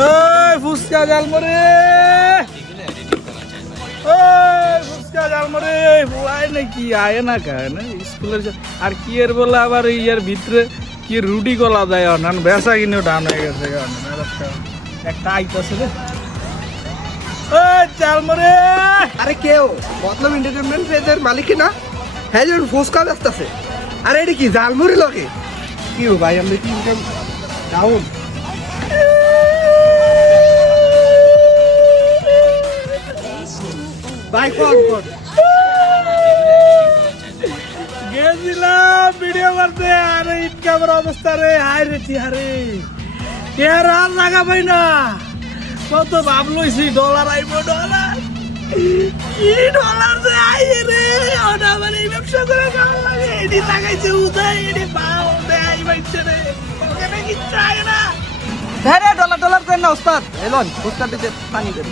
ওই ফুচকা জালমরে, ফুচকা জালমরে বলাই নাকি আয় না খায় না স্কুলের আর কি এর বলে আবার ইয়ার ভিতরে কি রুটি গলা যায় অনান বেসা কিনে ডান হয়ে গেছে একটা আইতাছে রে। জালমরে আরে কেউ মতলব এন্টারটেনমেন্ট পেজের মালিক না, হ্যাঁ যে ফুচকা ব্যস্ত আছে। আরে এটা কি জালমুড়ি লগে কি ভাই, আমরা কি ইনকাম ডাউন? ভাই কোন কোন গেছিলাম ভিডিও করতে, আরে ইনকামের অবস্থা রে হাই রে টিহারে টিহার আর জায়গা পাই না। কত ভাব লইছি ডলার আইব ডলার, কি ডলার যে আই রে ওটা মানে ব্যবসা করে ভালো লাগে। এডি লাগাইছে উদয় এডি পাও দেয় বাইছে রে, ওখানে কি চায় না। হ্যাঁ রে ডলার ডলার করেন না ওস্তাদ, এলন ফুচকা দিতে পানি দেন।